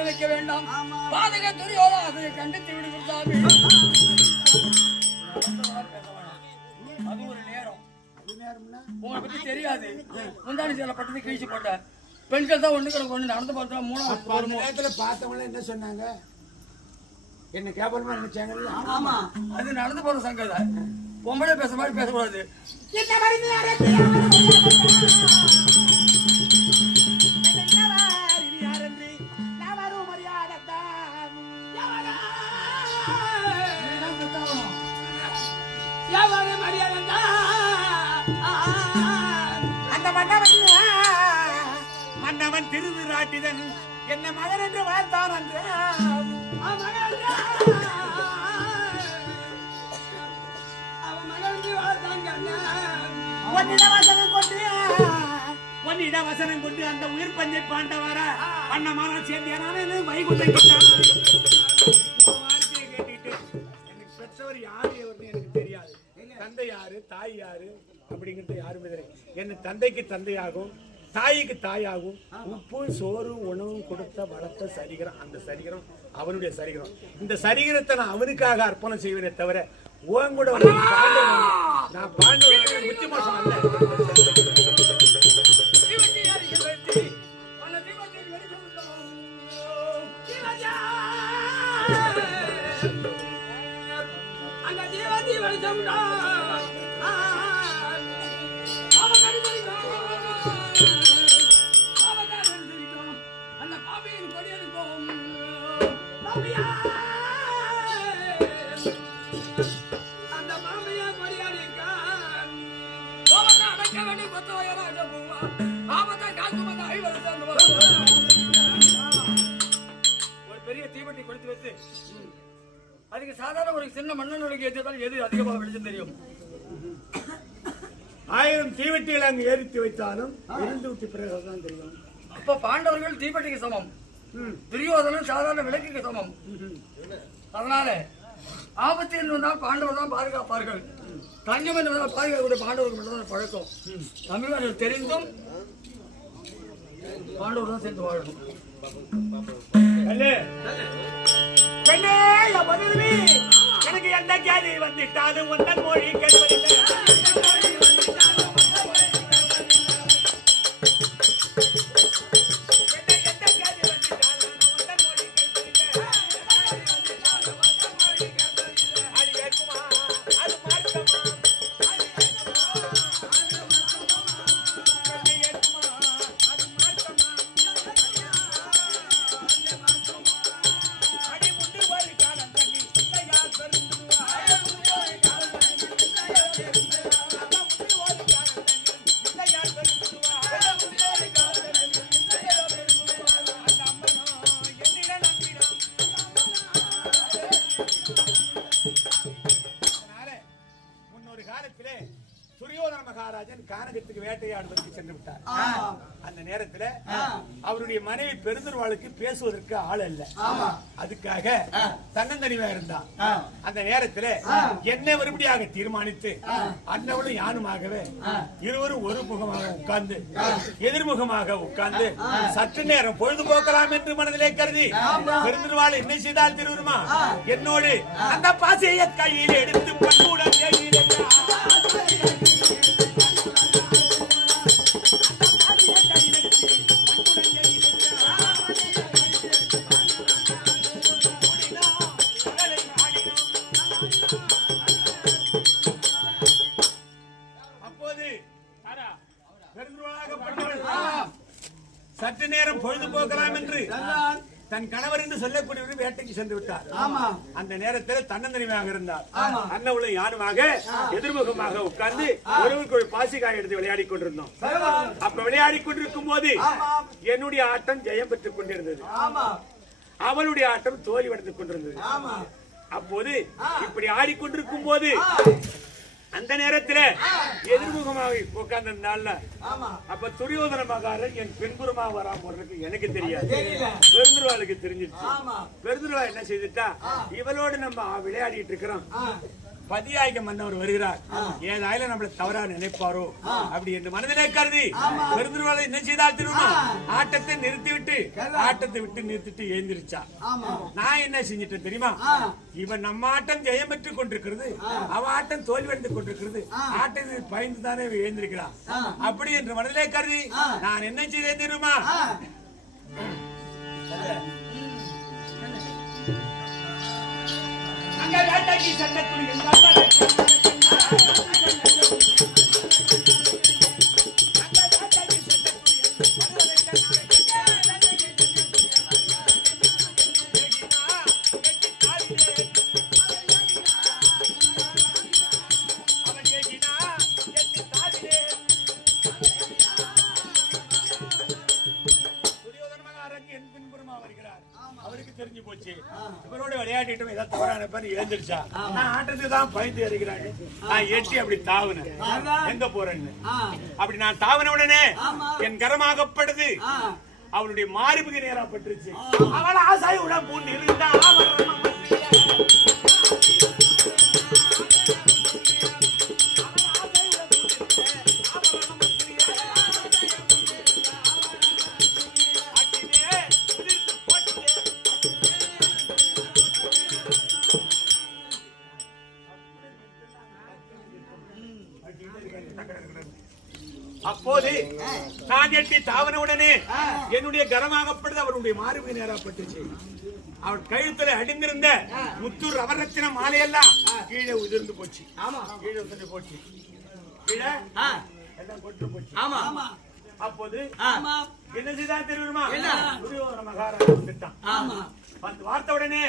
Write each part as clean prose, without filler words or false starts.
நினைக்க வேண்டாம் பாதக துரியோதனை கண்டித்து விடுகிறார். அது ஒரு நேரம். உங்களை பத்தி தெரியாது. முந்தாணி சேலை பட்டத்தை கிழிச்சு போட்ட பெண்கள் தான் ஒண்ணு நடந்து பார்த்தா மூணாவது நேரத்துல பார்த்தவங்க என்ன சொன்னாங்க? என்ன கேவலமா நினைச்சாங்க. ஆமா, அது நடந்து போற சங்கம். பொம்பளை பேச மாதிரி பேசக்கூடாது. மன்னவன் திருவிராட்டிதன் என்ன மகன் என்று வளர்த்தான் என்று வசனம் கொண்டு அந்த உயிர் பஞ்சை பாண்டவர அண்ணமான சேர்ந்து வைகுண்டை வார்த்தையை கேட்டுட்டு எனக்கு பெற்றவர் யாரு எனக்கு தெரியாது. தந்தை யாரு தாய் யாரு அப்படிங்கிறது யாருமே தெரியும். என்ன தந்தைக்கு தந்தையாகும் தாய்க்கு தாயாகும் உப்பு சோறு உணவும் கொடுத்த வளர்த்த சரிகரம். அந்த சரிகரம் அவனுடைய சரிகரம். இந்த சரிகரத்தை நான் அவனுக்காக அர்ப்பணம் செய்வனே தவிர ஓன் கூட நான் பாண்டவன் முத்தி மாசம் அல்ல. பெரிய தீவட்டி கொடுத்து வச்சு அதுக்கு சாதாரண ஒரு சின்ன மண்ணனுடைய ஏற்றத்தால் எது அதிகமாக வெளிச்சம் தெரியும். 1000 தீவட்டிகள் அங்கு ஏறித்து வைத்தாலும் இருந்து விட்டு பிறகுதான் தெரியும். அப்ப பாண்டவர்கள் தீவட்டிக்கு சமம், துரியோதனன் சாதாரண விளக்குக்கு சமம். அதனால ஆபத்து என்று வந்தால் பாண்டவர் தான் பாதுகாப்பார்கள். தங்கம் என்று வந்தால் பாதுகாக்கக்கூடிய பாண்டவர்கள் மட்டும்தான் பழக்கம். தமிழ்நாட்டில் தெரிந்தும் பாண்டவர் தான் சேர்ந்து வாழணும். எனக்கு எந்த ஜாதி வந்துட்டாலும் ஒன்றன் மொழி கேட்பதில்லை. கானகத்துக்கு வேட்டையாடுவதற்கு சென்று விட்டார். அந்த நேரத்தில் அவருடைய மனைவி பெருந்தர்வாளுக்கு பேசுவதற்கு ஆள் அல்ல. அதுக்காக தன்னந்தனிவா இருந்தார். அந்த நேரத்தில் என்ன மறுபடியாக தீர்மானித்து அண்ணவளும் யானுமாகவே இருவரும் ஒரு முகமாக உட்கார்ந்து எதிர்முகமாக உட்கார்ந்து சற்று நேரம் பொழுதுபோக்கலாம் என்று மனதிலே கருதி பெருந்தர்வாள் என்ன செய்தால் திருவுருமா என்னோடு அந்த பாசையை கையில் எடுத்து பண்புடன் சற்று நேரம் பொழுதுபோக்கலாம் என்று தன் கணவர் என்று சொல்லக்கூடியவர் வேட்டைக்கு சென்று விட்டார். அந்த நேரத்தில் தன்னந்தனிமையாக இருந்தார். அண்ணவளும் யாருமாக எதிர்முகமாக உட்கார்ந்து ஒருவருக்கு ஒரு பாசிக்காய் எடுத்து விளையாடி கொண்டிருந்தோம். அப்ப விளையாடி கொண்டிருக்கும் போது என்னுடைய ஆட்டம் ஜெயம் பெற்றுக் கொண்டிருந்தது, அவளுடைய ஆட்டம் தோல்வி அடைந்து கொண்டிருந்தது. அப்போது இப்படி ஆடிக்கொண்டிருக்கும் போது அந்த நேரத்தில் எதிர்முகமாக உட்கார்ந்திருந்தால அப்ப துரியோதன மகாரன் என் பின்புறமாக வராம போறதுக்கு எனக்கு தெரியாது, பெருந்துருவாளுக்கு தெரிஞ்சிருச்சு. பெருந்துருவா என்ன செய்துட்டா, இவளோடு நம்ம விளையாடிட்டு இருக்கிறோம், பதியாய்க்க மன்னவர் வருகிறார், ஏதாயிலும் நம்மளை தவறா நினைப்பாரோ அப்படி என்று மனதிலே கருதி பெருந்துருவாளை என்ன செய்தால் திரும்ப ஆட்டத்தை நிறுத்திட்டு எழுந்திருச்சா. நான் என்ன செஞ்சிட்டேன் தெரியுமா, இவன் நம்ம ஆட்டம் ஜெயம் பெற்றுக் கொண்டிருக்கிறது, அவ ஆட்டம் தோல்வி அடைந்து கொண்டிருக்கிறது, ஆட்டத்தை பயந்து தானே எழுந்திருக்கிறான் அப்படி என்று மனதிலே கருதி நான் என்ன செய்தேன் தெரியுமா, அங்க வேட்டைக்கு சண்டக்குழி அவருக்கு தெரிஞ்சு போச்சு, இவரோட விளையாடிட்டும் ஏதாவது தவறான பேர் எழுந்திருச்சா, நான் ஆட்டத்துக்கு தான் பயந்து ஏறிக்கிறாங்க, நான் எட்டி அப்படி தாவுனேன், எங்க போறேன்னு அப்படி நான் தாவுன உடனே என் கரமாகப்படுது அவளுடைய மார்புக்கு நேரா பட்டுருச்சு. அவள் ஆசாய் உட பூண்டு இருந்தா அப்போது நான் எட்டி தாவனவுடனே என்னுடைய கரமாகப்படுது அவருடைய மார்பு நேரப்பட்டுச்சு. அவள் கழுத்துல அடிந்திருந்த முத்தூர் ரவரத்தின மாலையெல்லாம் கீழே உதிர்ந்து போச்சு, கீழே உதிர்ந்து போச்சு, கீழே எல்லாம் கொட்டு போச்சு. அப்போது என்ன செய்தான் தெரியுமா, துரியோதன மகாராஜா வந்துட்டான். வந்து வார்த்த உடனே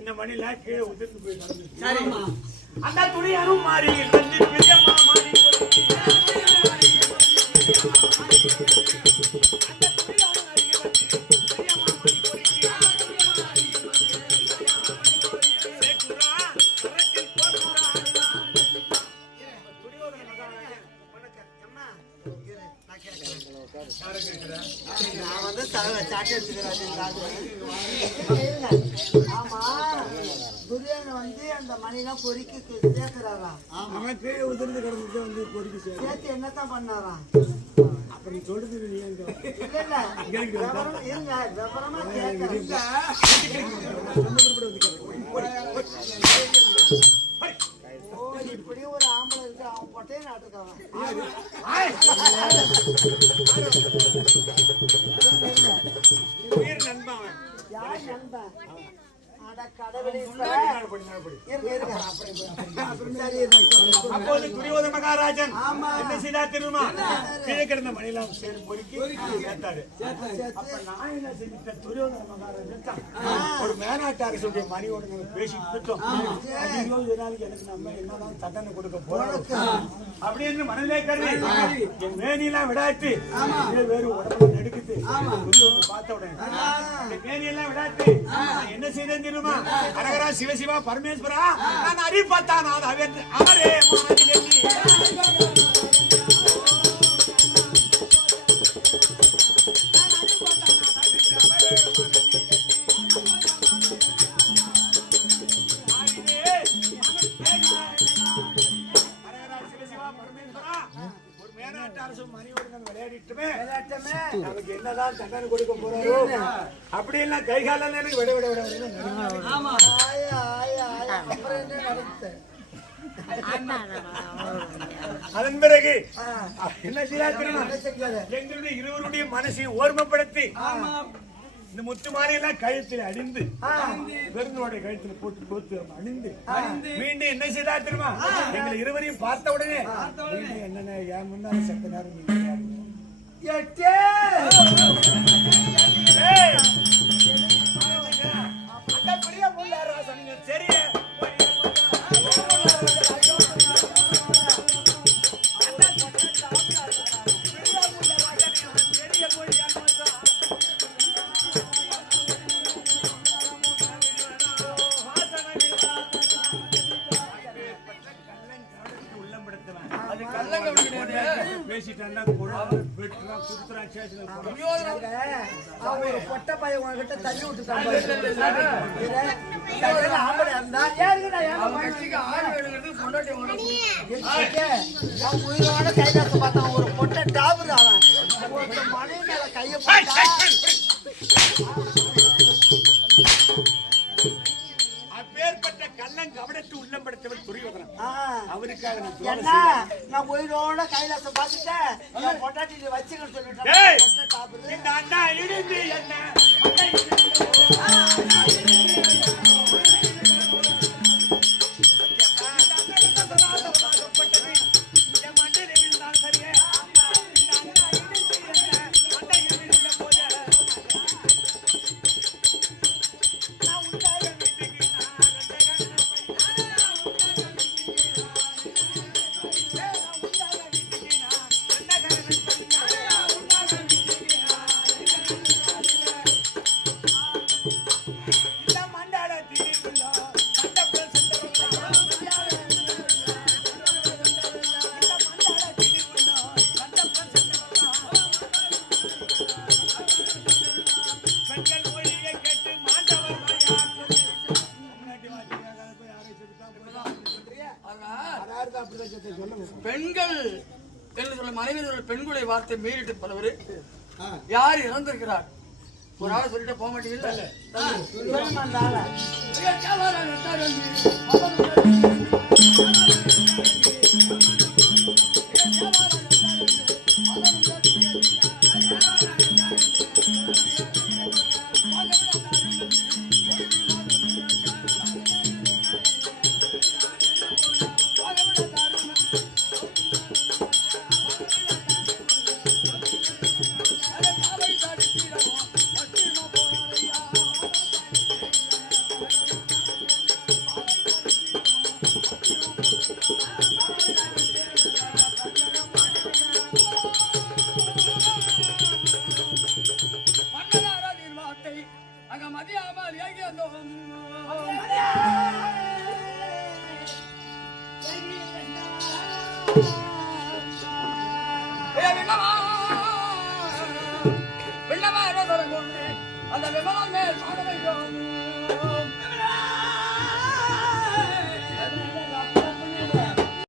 இந்த மணில கீழே உதிர்ந்து போய் அந்த துணியாரும் மாறி மாறி நான் வந்து தலைவர் சாட்டை எடுத்துக்கிறேன். ஆமா, துரியோதனன் வந்து அந்த மணிலாம் பொறுக்கி சேர்க்கிறாரா, அவன் கீழே உதிர்ந்து கிடந்து வந்து பொறுக்கி சேர்த்து என்னத்தான் பண்ணாரா அப்படி சொல்றது இருங்க விவரமா கேட்க. இப்படி ஒரு ஆம்பளை இருக்கு, அவன் பொட்டையே நாட்டுக்காரன். யார் நண்பன்? அப்போது துரியோதன மகாராஜன் என்ன செய்தா தெரியுமா, கீழே கிடந்த மணிலாம் பொறுக்கி சேர்த்தாரு. அப்ப நான் என்ன செஞ்சுட்டேன், துரியோதன மகாராஜன் ஒரு மேனாட்டு அரசுடைய மணியோட நாங்க பேசிட்டு இருக்கோம், எனக்கு நம்ம என்னதான் தண்டனை கொடுக்க போறோம் அப்படின்னு மனதிலே கருதி என் மேனியெல்லாம் விடாட்டு வேறு உடம்புல நடுக்குது. துரியோதனை பார்த்த உடனே மேனியெல்லாம் விடாட்டு என்ன செய்தேன் தெரியுமா, அரகரா சிவசிவா பரமேஸ்வரா நான் அறிவிப்பாத்தான் அவரே என்னதான் தண்டனை கொடுக்க போறாரோ அப்படி எல்லாம் கைகால விட விட விட. அதன் பிறகு என்ன செய்ய எங்களுடைய இருவருடைய மனசை ஓர்மைப்படுத்தி இந்த முத்து மாலை எல்லாம் கழுத்தில் அணிந்து பெருந்தோடைய கழுத்துல போட்டு போத்து அணிந்து மீண்டும் என்ன செய்தா தெரியுமா, எங்களை இருவரையும் பார்த்த உடனே என்னென்ன என் முன்னாடி சத்த நேரம் வெட்டுறான், குத்துறான், சேத்துல போறான். அவன் ஒரு பொட்டை பையன் உங்ககிட்ட தள்ளி விட்டுட்டான் பாரு. ஆம்பளை இருந்தா ஏறுங்கடா, அவன் உயிரோட கைலாச பார்த்தான். ஒரு பொட்டை டாபுரு அவன். ஒரு மனைவி மேல கையை போட்டா அப்பேற்பட்ட கள்ளம் கவனத்து உள்ளம் படுத்தவர் துரியோதனன். அவருக்காக நான் துரோகம் என்ன செய்தேன். நான் உயிரோட கைலாசம் பார்த்துட்டேன். என் பொட்டாட்டி வச்சுக்கன்னு டேய், சொல்லிட்டேன். பொட்டை டாபுரு இந்த அண்ணா இடிந்து என்ன பெண்கள் என்று சொல்ல மனைவி பெண்களுடைய வார்த்தை மீறிட்டு பலவர் யார் இறந்திருக்கிறார் ஒரு ஆளை சொல்லிட்டு போக மாட்டீங்கல்ல.